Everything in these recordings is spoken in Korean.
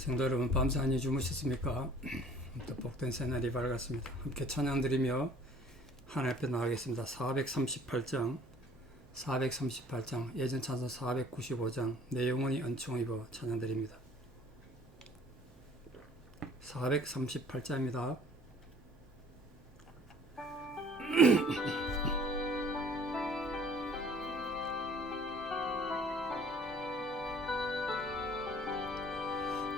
성도 여러분, 밤새 안녕히 주무셨습니까? 또 복된 새날이 밝았습니다. 함께 찬양 드리며 하나님 앞에 나가겠습니다. 438장 예전 찬송 495장 내 영혼이 은총을 입어 찬양 드립니다. 438장입니다.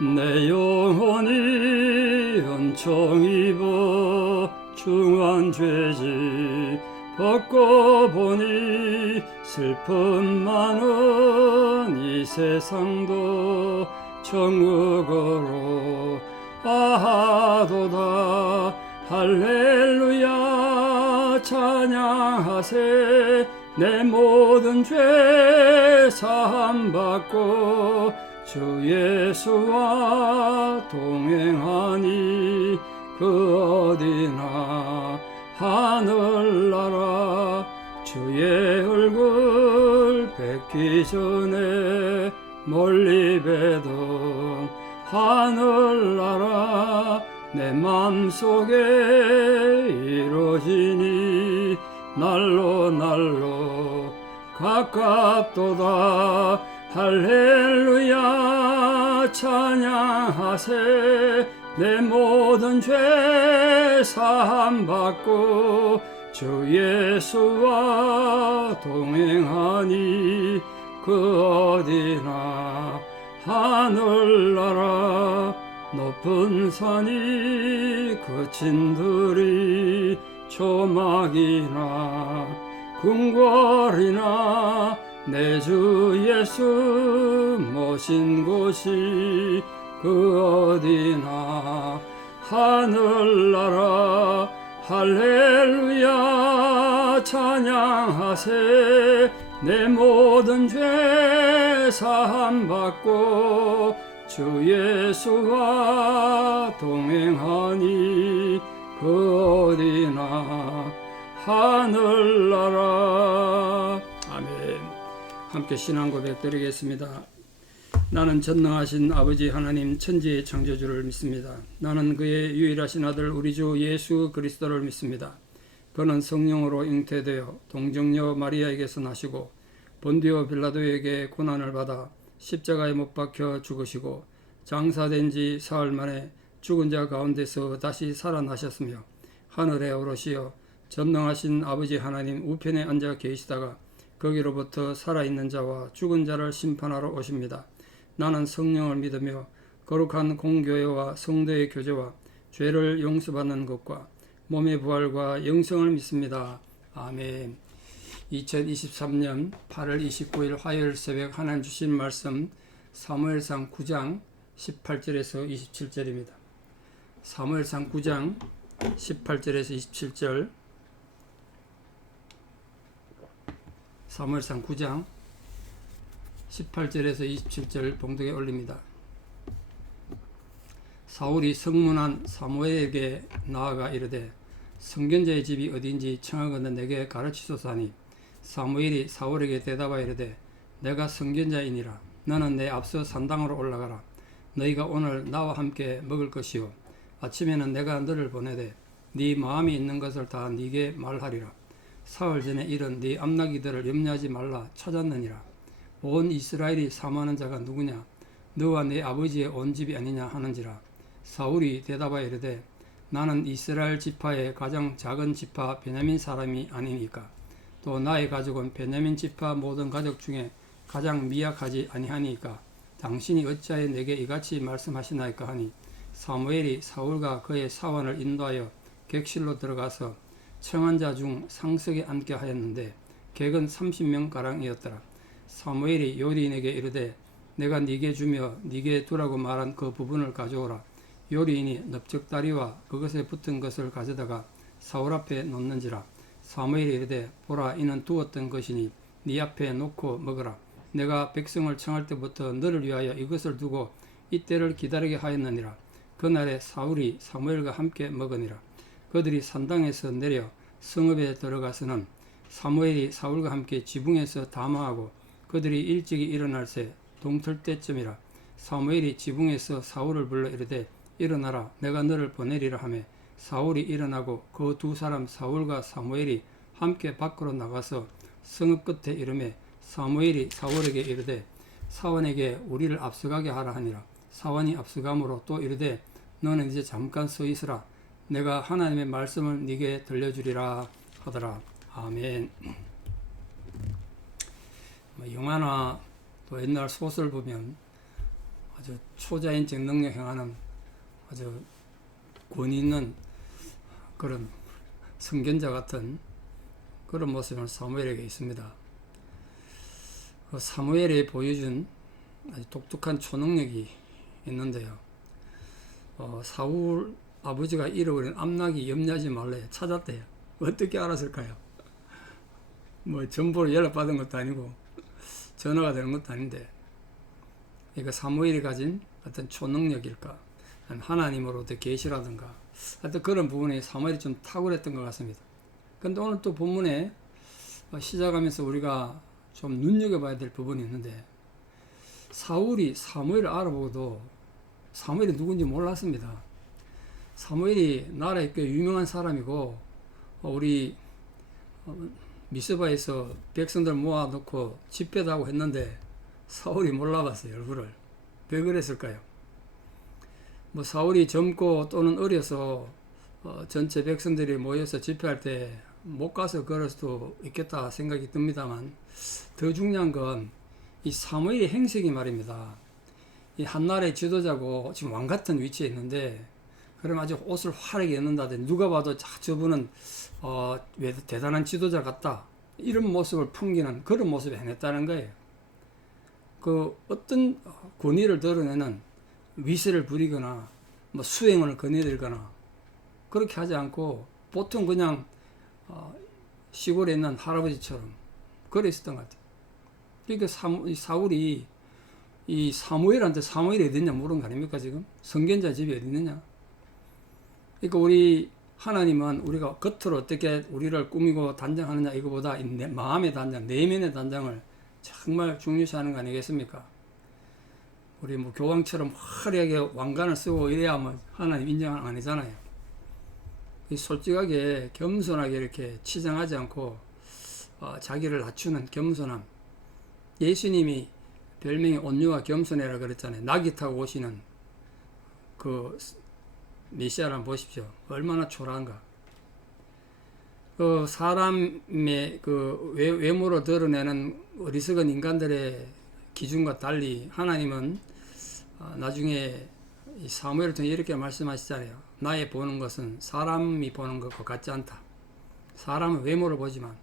내 영혼이 은총 입어 중한 죄지 벗고 보니 슬픔 많은 이 세상도 천국으로 아하도다. 할렐루야 찬양하세. 내 모든 죄 사함받고 주 예수와 동행하니 그 어디나 하늘나라. 주의 얼굴 뵙기 전에 멀리 뵈던 하늘나라. 내 맘속에 이루어지니 날로 가깝도다. 할렐루야 찬양하세. 내 모든 죄 사함받고 주 예수와 동행하니 그 어디나 하늘나라. 높은 산이 그친들이 조막이나 궁궐이나 내 주 예수 모신 곳이 그 어디나 하늘나라. 할렐루야 찬양하세. 내 모든 죄 사함받고 주 예수와 동행하니 그 어디나 하늘나라. 아멘. 함께 신앙 고백 드리겠습니다. 나는 전능하신 아버지 하나님 천지의 창조주를 믿습니다. 나는 그의 유일하신 아들 우리 주 예수 그리스도를 믿습니다. 그는 성령으로 잉태되어 동정녀 마리아에게서 나시고 본디오 빌라도에게 고난을 받아 십자가에 못 박혀 죽으시고 장사된 지 사흘 만에 죽은 자 가운데서 다시 살아나셨으며 하늘에 오르시어 전능하신 아버지 하나님 우편에 앉아 계시다가 거기로부터 살아있는 자와 죽은 자를 심판하러 오십니다. 나는 성령을 믿으며 거룩한 공교회와 성도의 교제와 죄를 용서받는 것과 몸의 부활과 영생을 믿습니다. 아멘. 2023년 8월 29일 화요일 새벽 하나님 주신 말씀 사무엘상 9장 18절에서 27절입니다. 사무엘상 9장 18절에서 27절. 사무엘상 9장 18절에서 27절 봉독에 올립니다. 사울이 성문한 사무엘에게 나아가 이르되 선견자의 집이 어딘지 청하거든 내게 가르치소서 하니 사무엘이 사울에게 대답하여 이르되 내가 선견자이니라. 너는 내 앞서 산당으로 올라가라. 너희가 오늘 나와 함께 먹을 것이요 아침에는 내가 너를 보내되 네 마음이 있는 것을 다 네게 말하리라. 사흘 전에 이른 네 암나기들을 염려하지 말라 찾았느니라. 온 이스라엘이 사모하는 자가 누구냐? 너와 네 아버지의 온 집이 아니냐 하는지라. 사울이 대답하여 이르되 나는 이스라엘 지파의 가장 작은 지파 베냐민 사람이 아니니까 또 나의 가족은 베냐민 지파 모든 가족 중에 가장 미약하지 아니하니까 당신이 어찌하여 내게 이같이 말씀하시나이까 하니 사무엘이 사울과 그의 사원을 인도하여 객실로 들어가서 청한 자 중 상석에 앉게 하였는데 객은 30명가량이었더라. 사무엘이 요리인에게 이르되 내가 네게 주며 네게 두라고 말한 그 부분을 가져오라. 요리인이 넓적다리와 그것에 붙은 것을 가져다가 사울 앞에 놓는지라. 사무엘이 이르되 보라 이는 두었던 것이니 네 앞에 놓고 먹으라. 내가 백성을 청할 때부터 너를 위하여 이것을 두고 이때를 기다리게 하였느니라. 그날에 사울이 사무엘과 함께 먹으니라. 그들이 산당에서 내려 성읍에 들어가서는 사무엘이 사울과 함께 지붕에서 담화하고 그들이 일찍이 일어날 새 동틀 때쯤이라. 사무엘이 지붕에서 사울을 불러 이르되 일어나라 내가 너를 보내리라 하매 사울이 일어나고 그 두 사람 사울과 사무엘이 함께 밖으로 나가서 성읍 끝에 이르매 사무엘이 사울에게 이르되 사원에게 우리를 앞서가게 하라 하니라. 사원이 앞서감으로 또 이르되 너는 이제 잠깐 서 있으라 내가 하나님의 말씀을 네게 들려주리라 하더라. 아멘. 영화나 또 옛날 소설 보면 아주 초자연적 능력 행하는 아주 권위 있는 그런 선견자 같은 그런 모습은 사무엘에게 있습니다. 그 사무엘이 보여준 아주 독특한 초능력이 있는데요. 사울 아버지가 잃어버린 암나귀 염려하지 말래 찾았대요. 어떻게 알았을까요? 뭐 정보를 연락받은 것도 아니고 전화가 되는 것도 아닌데 이거 사무엘이 가진 어떤 초능력일까? 하나님으로부터 계시라든가 하여튼 그런 부분에 사무엘이 좀 탁월했던 것 같습니다. 근데 오늘 또 본문에 시작하면서 우리가 좀 눈여겨봐야 될 부분이 있는데 사울이 사무엘을 알아보고도 사무엘이 누군지 몰랐습니다. 사무엘이 나라에 꽤 유명한 사람이고 우리 미스바에서 백성들 모아놓고 집회도 하고 했는데 사울이 몰라봤어요. 얼굴을. 왜 그랬을까요? 뭐 사울이 젊고 또는 어려서 전체 백성들이 모여서 집회할 때 못 가서 그럴 수도 있겠다 생각이 듭니다만 더 중요한 건 이 사무엘의 행색이 말입니다. 이 한나라의 지도자고 지금 왕 같은 위치에 있는데 그럼 아주 옷을 화려하게 입는다든지 누가 봐도 저분은 왜 대단한 지도자 같다 이런 모습을 풍기는 그런 모습을 해냈다는 거예요. 그 어떤 권위를 드러내는 위세를 부리거나 뭐 수행을 거느리거나 그렇게 하지 않고 보통 그냥 시골에 있는 할아버지처럼 그래 있었던 것 같아요. 그러니까 사울이 이 사무엘한테 사무엘이 어디 있냐 물은 거 아닙니까 지금? 선견자 집이 어디 있느냐? 그러니까 우리 하나님은 우리가 겉으로 어떻게 우리를 꾸미고 단장하느냐 이거보다 마음의 단장, 내면의 단장을 정말 중요시하는 거 아니겠습니까? 우리 뭐 교황처럼 화려하게 왕관을 쓰고 이래야 뭐 하나님 인정은 아니잖아요. 솔직하게 겸손하게 이렇게 치장하지 않고 자기를 낮추는 겸손함. 예수님이 별명이 온유와 겸손해라 그랬잖아요. 낙이 타고 오시는 그 메시아를 한번 보십시오. 얼마나 초라한가. 그 사람의 그 외모로 드러내는 어리석은 인간들의 기준과 달리 하나님은 나중에 사무엘을 통해 이렇게 말씀하시잖아요. 나의 보는 것은 사람이 보는 것과 같지 않다. 사람은 외모를 보지만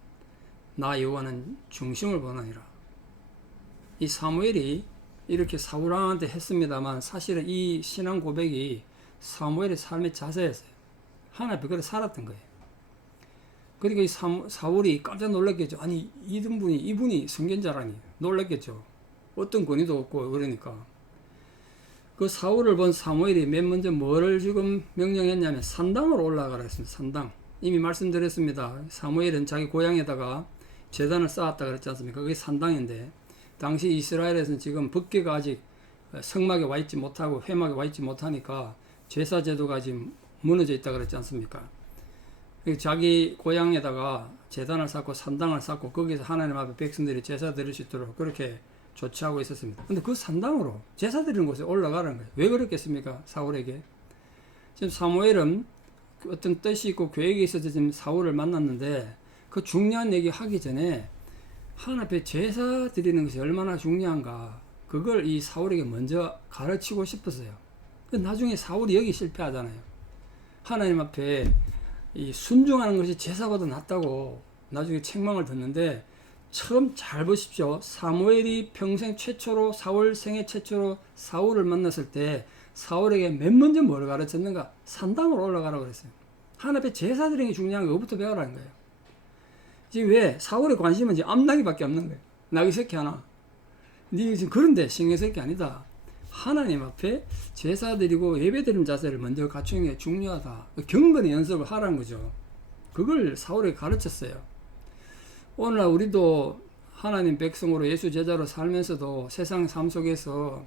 나 여호와는 중심을 보느니라. 이 사무엘이 이렇게 사울 왕한테 했습니다만 사실은 이 신앙 고백이 사무엘의 삶의 자세였어요. 하나님 앞에 그렇게 살았던 거예요. 그러니까 이 사울이 깜짝 놀랐겠죠. 아니 이분이 선견자라니 놀랐겠죠. 어떤 권위도 없고 그러니까. 그 사울을 본 사무엘이 맨 먼저 뭐를 지금 명령했냐면 산당으로 올라가라 했습니다. 산당. 이미 말씀드렸습니다. 사무엘은 자기 고향에다가 제단을 쌓았다 그랬지 않습니까? 그게 산당인데 당시 이스라엘에서는 지금 법궤가 아직 성막에 와 있지 못하고 회막에 와 있지 못하니까 제사 제도가 지금 무너져 있다 그랬지 않습니까? 자기 고향에다가 제단을 쌓고 산당을 쌓고 거기서 하나님 앞에 백성들이 제사 드릴 수 있도록 그렇게 조치하고 있었습니다. 근데 그 산당으로 제사 드리는 곳에 올라가는 거예요. 왜 그랬겠습니까? 사울에게. 지금 사무엘은 어떤 뜻이 있고 계획이 있어서 지금 사울을 만났는데 그 중요한 얘기 하기 전에 하나님 앞에 제사 드리는 것이 얼마나 중요한가 그걸 이 사울에게 먼저 가르치고 싶었어요. 나중에 사울이 여기 실패하잖아요. 하나님 앞에 이 순종하는 것이 제사보다 낫다고 나중에 책망을 듣는데 처음 잘 보십시오. 사무엘이 평생 최초로 사울 생애 최초로 사울을 만났을 때 사울에게 맨 먼저 뭘 가르쳤는가? 산당으로 올라가라고 그랬어요. 하나님 앞에 제사 드리는 게 중요한 거 그거부터 배우라는 거예요. 지금 왜 사울의 관심은 이제 암나귀밖에 없는 거예요. 나귀 새끼 하나. 네 지금 그런데 신경 쓸 게 아니다. 하나님 앞에 제사 드리고 예배 드리는 자세를 먼저 갖추는 게 중요하다. 경건의 연습을 하라는 거죠. 그걸 사울에게 가르쳤어요. 오늘날 우리도 하나님 백성으로 예수 제자로 살면서도 세상 삶 속에서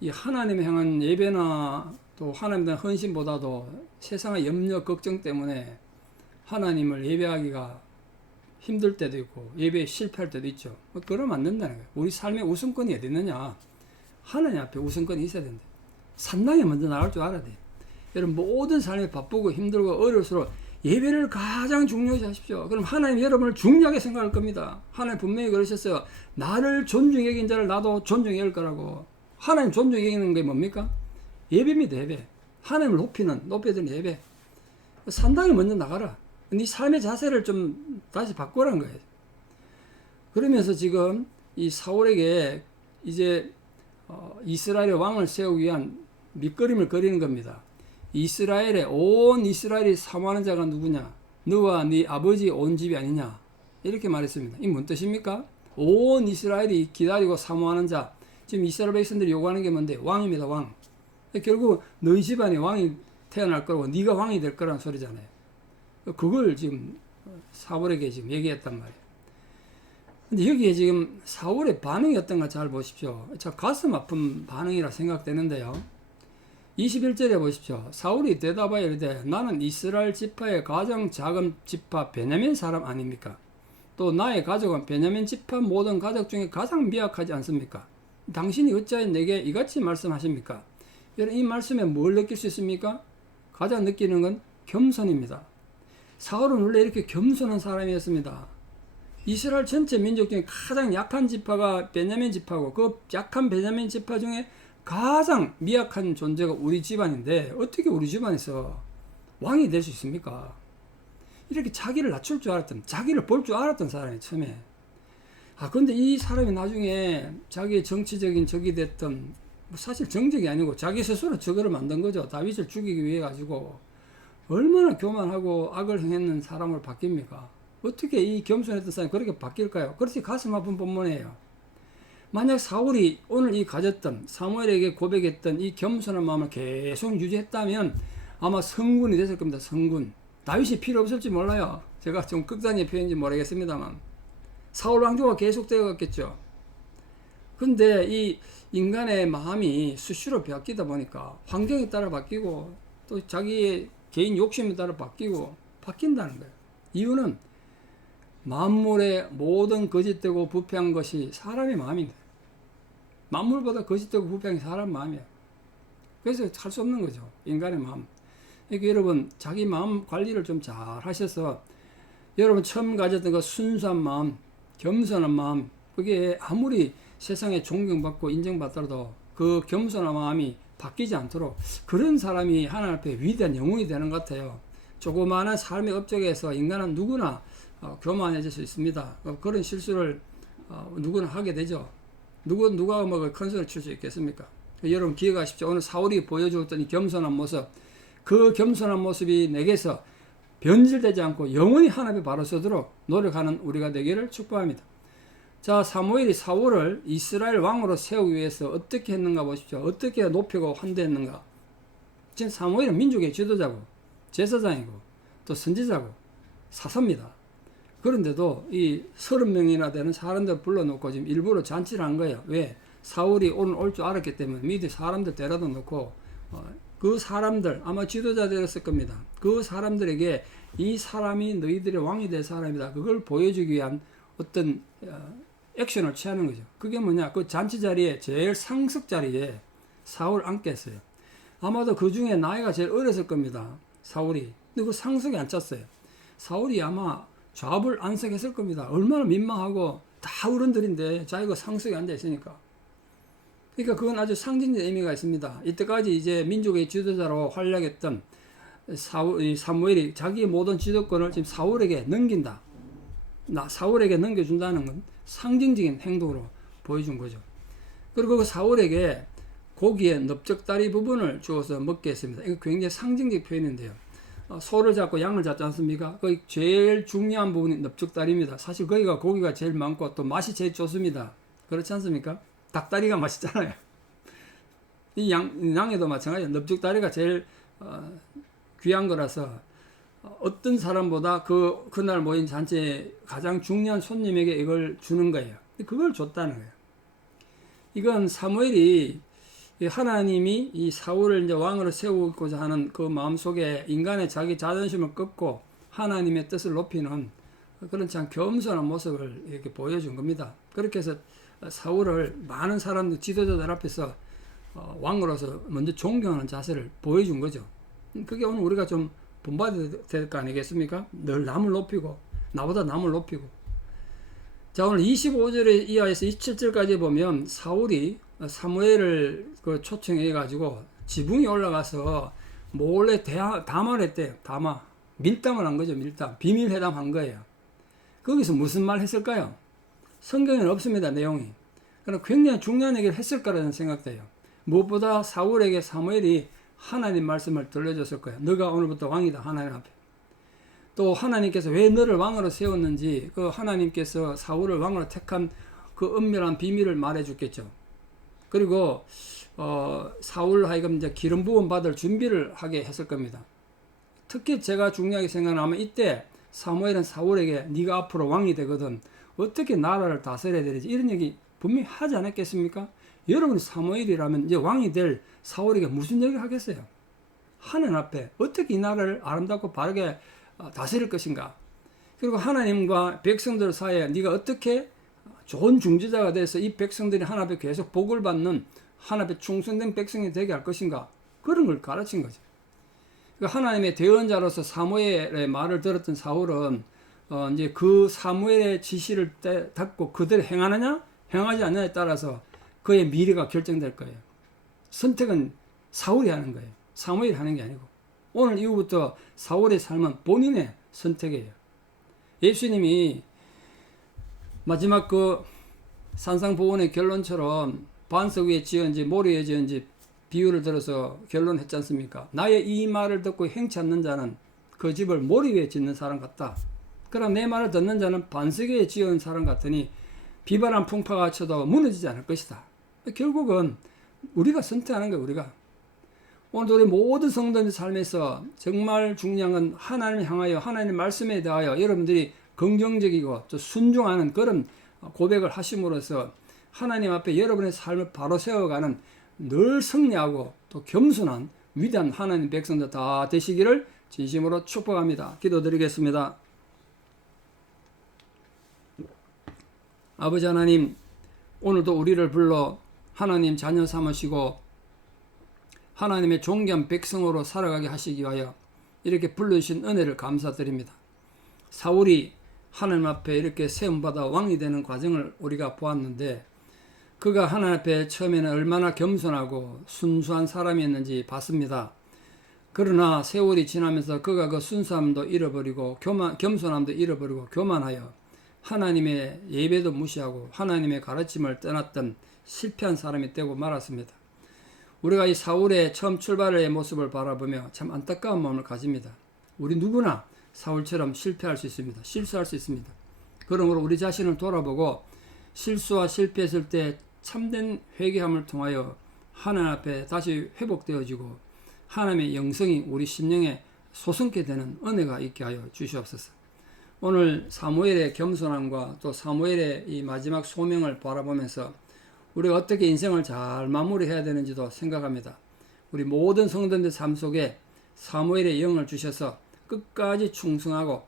이 하나님에 향한 예배나 또 하나님에 대한 헌신보다도 세상의 염려, 걱정 때문에 하나님을 예배하기가 힘들 때도 있고 예배에 실패할 때도 있죠. 그러면 안 된다는 거예요. 우리 삶의 우선권이 어디 있느냐? 하나님 앞에 우선권이 있어야 된다. 산당에 먼저 나갈 줄 알아야 돼. 여러분 모든 삶이 바쁘고 힘들고 어려울수록 예배를 가장 중요시 하십시오. 그럼 하나님 여러분을 중요하게 생각할 겁니다. 하나님 분명히 그러셨어요. 나를 존중히 여긴 자를 나도 존중히 여길 거라고. 하나님 존중히 여기는 게 뭡니까? 예배입니다. 예배. 하나님을 높여드리는 예배. 산당에 먼저 나가라. 네 삶의 자세를 좀 다시 바꾸라는 거예요. 그러면서 지금 이 사울에게 이제 이스라엘의 왕을 세우기 위한 밑거림을 그리는 겁니다. 온 이스라엘이 사모하는 자가 누구냐? 너와 네 아버지 온 집이 아니냐? 이렇게 말했습니다. 이게 뭔 뜻입니까? 온 이스라엘이 기다리고 사모하는 자. 지금 이스라엘 백성들이 요구하는 게 뭔데? 왕입니다. 왕. 결국 너희 집안에 왕이 태어날 거고 네가 왕이 될 거라는 소리잖아요. 그걸 지금 사울에게 지금 얘기했단 말이에요. 근데 여기에 지금 사울의 반응이 어떤가 잘 보십시오. 참 가슴 아픈 반응이라 생각되는데요. 21절에 보십시오. 사울이 대답하여 이르되 나는 이스라엘 지파의 가장 작은 지파 베냐민 사람 아닙니까? 또 나의 가족은 베냐민 지파 모든 가족 중에 가장 미약하지 않습니까? 당신이 어찌하여 내게 이같이 말씀하십니까? 여러분 이 말씀에 뭘 느낄 수 있습니까? 가장 느끼는 건 겸손입니다. 사울은 원래 이렇게 겸손한 사람이었습니다. 이스라엘 전체 민족 중에 가장 약한 지파가 베냐민 지파고 그 약한 베냐민 지파 중에 가장 미약한 존재가 우리 집안인데 어떻게 우리 집안에서 왕이 될 수 있습니까? 이렇게 자기를 낮출 줄 알았던, 자기를 볼 줄 알았던 사람이 처음에. 그런데 이 사람이 나중에 자기의 정치적인 적이 됐던, 사실 정적이 아니고 자기 스스로 적을 만든 거죠. 다윗을 죽이기 위해 가지고 얼마나 교만하고 악을 행했는 사람을 바뀝니까? 어떻게 이 겸손했던 사람이 그렇게 바뀔까요? 그렇지 가슴 아픈 본문이에요. 만약 사울이 오늘 이 가졌던 사무엘에게 고백했던 이 겸손한 마음을 계속 유지했다면 아마 성군이 됐을 겁니다. 성군. 다윗이 필요 없을지 몰라요. 제가 좀 극단의 표현인지 모르겠습니다만 사울 왕조가 계속되어 갔겠죠. 근데 이 인간의 마음이 수시로 바뀌다 보니까 환경에 따라 바뀌고 또 자기의 개인 욕심에 따라 바뀐다는 거예요. 이유는 만물의 모든 거짓되고 부패한 것이 사람의 마음입니다. 만물보다 거짓되고 부패한 게 사람 마음이에요. 그래서 할 수 없는 거죠. 인간의 마음. 그러니까 여러분 자기 마음 관리를 좀 잘 하셔서 여러분 처음 가졌던 그 순수한 마음, 겸손한 마음, 그게 아무리 세상에 존경받고 인정받더라도 그 겸손한 마음이 바뀌지 않도록 그런 사람이 하나님 앞에 위대한 영웅이 되는 것 같아요. 조그마한 삶의 업적에서 인간은 누구나 교만해질 수 있습니다. 그런 실수를 누구나 하게 되죠. 누가 뭐 큰 소리 칠 수 있겠습니까? 여러분 기억하십시오. 오늘 사울이 보여주었던 이 겸손한 모습, 그 겸손한 모습이 내게서 변질되지 않고 영원히 하나님의 바로 서도록 노력하는 우리가 되기를 축복합니다. 자, 사무엘이 사울을 이스라엘 왕으로 세우기 위해서 어떻게 했는가 보십시오. 어떻게 높이고 환대했는가. 지금 사무엘은 민족의 지도자고 제사장이고 또 선지자고 사사입니다. 그런데도 이 30명이나 되는 사람들 불러놓고 지금 일부러 잔치를 한 거예요. 왜? 사울이 오늘 올 줄 알았기 때문에 미리 사람들 데려다 놓고 그 사람들 아마 지도자들이었을 겁니다. 그 사람들에게 이 사람이 너희들의 왕이 될 사람이다. 그걸 보여주기 위한 어떤 액션을 취하는 거죠. 그게 뭐냐? 그 잔치 자리에 제일 상석 자리에 사울 앉겠어요. 아마도 그 중에 나이가 제일 어렸을 겁니다. 사울이. 근데 그 상석에 앉았어요. 사울이 아마 좌불 안석했을 겁니다. 얼마나 민망하고 다 어른들인데 자기가 상석에 앉아 있으니까. 그러니까 그건 아주 상징적 의미가 있습니다. 이때까지 이제 민족의 지도자로 활약했던 사무엘이 자기의 모든 지도권을 지금 사울에게 넘긴다. 사울에게 넘겨준다는 건 상징적인 행동으로 보여준 거죠. 그리고 그 사울에게 고기의 넓적다리 부분을 주어서 먹게 했습니다. 이거 굉장히 상징적 표현인데요. 소를 잡고 양을 잡지 않습니까? 그 제일 중요한 부분이 넓적다리입니다. 사실 거기가 고기가 제일 많고 또 맛이 제일 좋습니다. 그렇지 않습니까? 닭다리가 맛있잖아요. 이 양에도 마찬가지예요. 넓적다리가 제일 귀한 거라서 어떤 사람보다 그날 모인 잔치에 가장 중요한 손님에게 이걸 주는 거예요. 그걸 줬다는 거예요. 이건 사무엘이 이 하나님이 이 사울을 이제 왕으로 세우고자 하는 그 마음속에 인간의 자기 자존심을 꺾고 하나님의 뜻을 높이는 그런 참 겸손한 모습을 이렇게 보여준 겁니다. 그렇게 해서 사울을 많은 사람들, 지도자들 앞에서 왕으로서 먼저 존경하는 자세를 보여준 거죠. 그게 오늘 우리가 좀 본받아야 될 거 아니겠습니까? 늘 남을 높이고, 나보다 남을 높이고. 자, 오늘 25절에 이하에서 27절까지 보면 사울이 사무엘을 초청해 가지고 지붕에 올라가서 몰래 담화를 했대요. 담화. 밀담을 한 거죠. 밀담. 비밀 회담 한 거예요. 거기서 무슨 말 했을까요? 성경에는 없습니다. 내용이. 그러나 굉장히 중요한 얘기를 했을 거라는 생각돼요. 무엇보다 사울에게 사무엘이 하나님 말씀을 들려줬을 거예요. 너가 오늘부터 왕이다. 하나님 앞에. 또 하나님께서 왜 너를 왕으로 세웠는지 그 하나님께서 사울을 왕으로 택한 그 은밀한 비밀을 말해 줬겠죠. 그리고 사울 하여금 이제 기름 부음 받을 준비를 하게 했을 겁니다. 특히 제가 중요하게 생각하면 이때 사무엘은 사울에게 네가 앞으로 왕이 되거든 어떻게 나라를 다스려야 되는지 이런 얘기 분명히 하지 않았겠습니까? 여러분이 사무엘이라면 이제 왕이 될 사울에게 무슨 얘기를 하겠어요? 하나님 앞에 어떻게 이 나라를 아름답고 바르게 다스릴 것인가? 그리고 하나님과 백성들 사이에 네가 어떻게 좋은 중재자가 돼서 이 백성들이 하나님 앞에 계속 복을 받는 하나님 앞에 충성된 백성이 되게 할 것인가? 그런 걸 가르친 거죠. 그러니까 하나님의 대언자로서 사무엘의 말을 들었던 사울은 이제 그 사무엘의 지시를 듣고 그대로 행하느냐 행하지 않느냐에 따라서 그의 미래가 결정될 거예요. 선택은 사울이 하는 거예요. 사무엘이 하는 게 아니고. 오늘 이후부터 사울의 삶은 본인의 선택이에요. 예수님이 마지막 그 산상보훈의 결론처럼 반석 위에 지은지 모래 위에 지은지 비유를 들어서 결론했지 않습니까? 나의 이 말을 듣고 행치 않는 자는 그 집을 모래 위에 짓는 사람 같다. 그러나 내 말을 듣는 자는 반석 위에 지은 사람 같으니 비바람 풍파가 쳐도 무너지지 않을 것이다. 결국은 우리가 선택하는 거예요. 우리가. 오늘 우리 모든 성도의 삶에서 정말 중요한 건 하나님을 향하여 하나님의 말씀에 대하여 여러분들이 긍정적이고 또 순종하는 그런 고백을 하심으로써 하나님 앞에 여러분의 삶을 바로 세워가는 늘 승리하고 또 겸손한 위대한 하나님 백성들 다 되시기를 진심으로 축복합니다. 기도드리겠습니다. 아버지 하나님, 오늘도 우리를 불러 하나님 자녀 삼으시고 하나님의 존귀한 백성으로 살아가게 하시기 위하여 이렇게 불러주신 은혜를 감사드립니다. 사울이 하나님 앞에 이렇게 세움받아 왕이 되는 과정을 우리가 보았는데 그가 하나님 앞에 처음에는 얼마나 겸손하고 순수한 사람이었는지 봤습니다. 그러나 세월이 지나면서 그가 그 순수함도 잃어버리고 겸손함도 잃어버리고 교만하여 하나님의 예배도 무시하고 하나님의 가르침을 떠났던 실패한 사람이 되고 말았습니다. 우리가 이 사울의 처음 출발의 모습을 바라보며 참 안타까운 마음을 가집니다. 우리 누구나 사울처럼 실패할 수 있습니다. 실수할 수 있습니다. 그러므로 우리 자신을 돌아보고 실수와 실패했을 때 참된 회개함을 통하여 하나님 앞에 다시 회복되어지고 하나님의 영성이 우리 심령에 솟게 되는 은혜가 있게 하여 주시옵소서. 오늘 사무엘의 겸손함과 또 사무엘의 이 마지막 소명을 바라보면서 우리가 어떻게 인생을 잘 마무리해야 되는지도 생각합니다. 우리 모든 성도들 삶 속에 사무엘의 영을 주셔서 끝까지 충성하고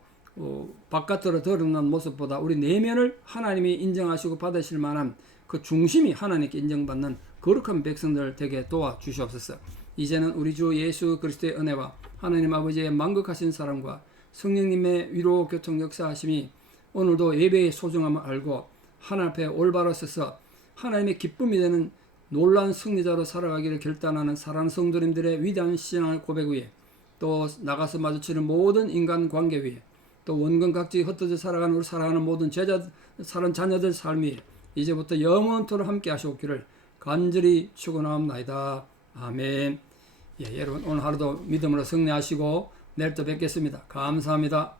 바깥으로 드러난 모습보다 우리 내면을 하나님이 인정하시고 받으실 만한 그 중심이 하나님께 인정받는 거룩한 백성들 되게 도와주시옵소서. 이제는 우리 주 예수 그리스도의 은혜와 하나님 아버지의 만극하신 사랑과 성령님의 위로 교통 역사하심이 오늘도 예배의 소중함을 알고 하나님 앞에 올바로 서서 하나님의 기쁨이 되는 놀라운 승리자로 살아가기를 결단하는 사랑하는 성도님들의 위대한 신앙의 고백 위에 또 나가서 마주치는 모든 인간관계 위에 또 원근 각지 흩어져 살아가는 우리 사랑하는 모든 자녀들 삶 위에 이제부터 영원토록 함께 하시옵기를 간절히 축원하옵나이다. 아멘. 예, 여러분 오늘 하루도 믿음으로 승리하시고 내일 또 뵙겠습니다. 감사합니다.